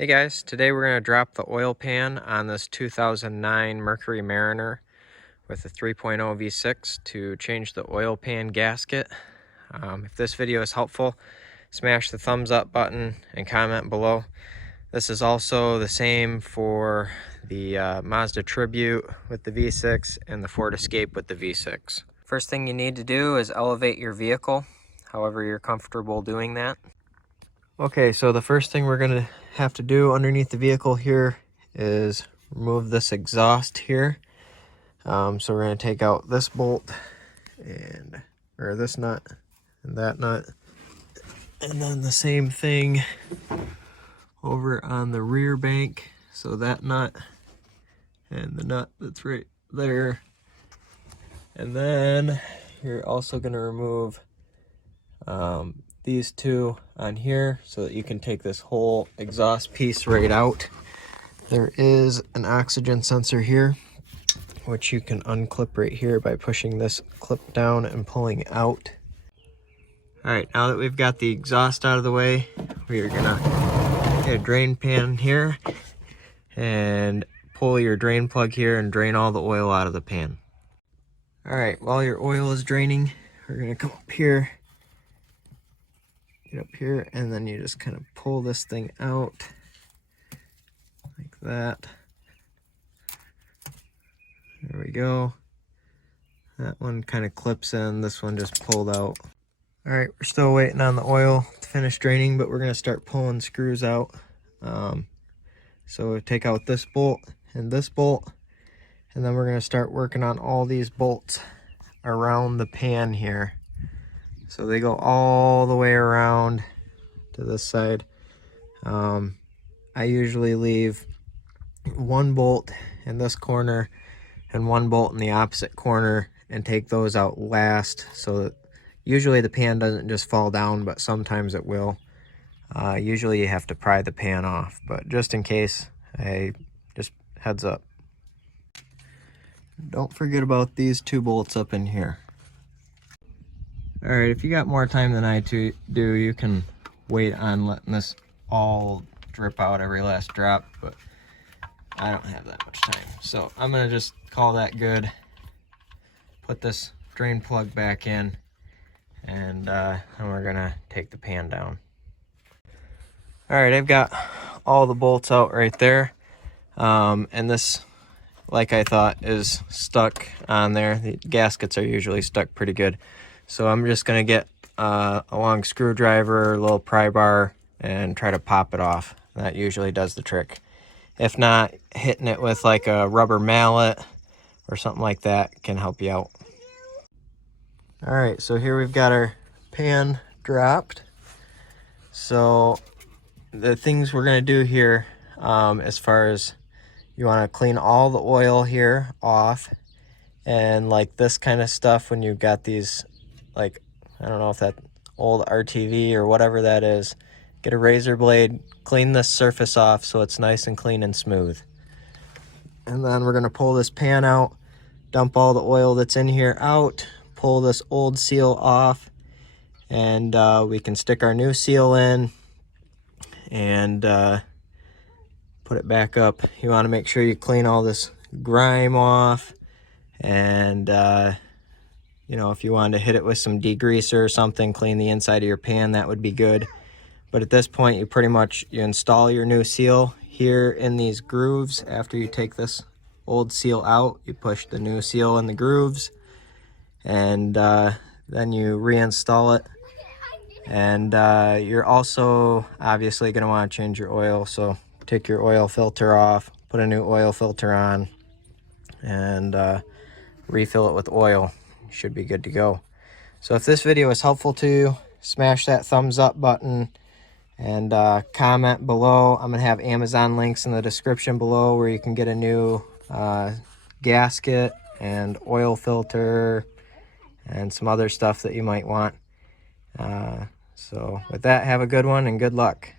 Hey guys, today we're going to drop the oil pan on this 2009 Mercury Mariner with a 3.0 V6 to change the oil pan gasket. If this video is helpful, smash the thumbs up button and comment below. This is also the same for the Mazda Tribute with the V6 and the Ford Escape with the V6. First thing you need to do is elevate your vehicle, however you're comfortable doing that. Okay, so the first thing we're gonna have to do underneath the vehicle here is remove this exhaust here. So we're gonna take out this bolt or this nut and that nut, and then the same thing over on the rear bank. So that nut and the nut that's right there, and then you're also gonna remove these two on here so that you can take this whole exhaust piece right out. There is an oxygen sensor here, which you can unclip right here by pushing this clip down and pulling out. All right, now that we've got the exhaust out of the way, we are gonna get a drain pan here and pull your drain plug here and drain all the oil out of the pan. All right, while your oil is draining, we're gonna come up here, get up here, and then you just kind of pull this thing out like that. There we go. That one kind of clips in, this one just pulled out. All right, we're still waiting on the oil to finish draining, but we're gonna start pulling screws out. So take out this bolt, and then we're gonna start working on all these bolts around the pan here. So they go all the way around to this side. I usually leave one bolt in this corner and one bolt in the opposite corner and take those out last, so that usually the pan doesn't just fall down, but sometimes it will. Usually you have to pry the pan off, but just in case, just heads up. Don't forget about these two bolts up in here. All right, if you got more time than I do, you can wait on letting this all drip out every last drop, but I don't have that much time. So I'm gonna just call that good, put this drain plug back in, and then we're gonna take the pan down. All right, I've got all the bolts out right there. And this, like I thought, is stuck on there. The gaskets are usually stuck pretty good. So I'm just gonna get a long screwdriver, a little pry bar, and try to pop it off. That usually does the trick. If not, hitting it with like a rubber mallet or something like that can help you out. All right, so here we've got our pan dropped. So the things we're gonna do here, as far as you wanna clean all the oil here off, and like this kind of stuff when you've got these, like, I don't know if that old RTV or whatever that is, get a razor blade, clean this surface off so it's nice and clean and smooth. And then we're gonna pull this pan out, dump all the oil that's in here out, pull this old seal off, and we can stick our new seal in and put it back up. You wanna make sure you clean all this grime off, and you know, if you wanted to hit it with some degreaser or something, clean the inside of your pan, that would be good. But at this point, you install your new seal here in these grooves. After you take this old seal out, you push the new seal in the grooves, and then you reinstall it. And you're also obviously going to want to change your oil. So take your oil filter off, put a new oil filter on, and refill it with oil. You should be good to go. So if this video is helpful to you, smash that thumbs up button and comment below. I'm gonna have Amazon links in the description below where you can get a new gasket and oil filter and some other stuff that you might want. So with that, have a good one and good luck.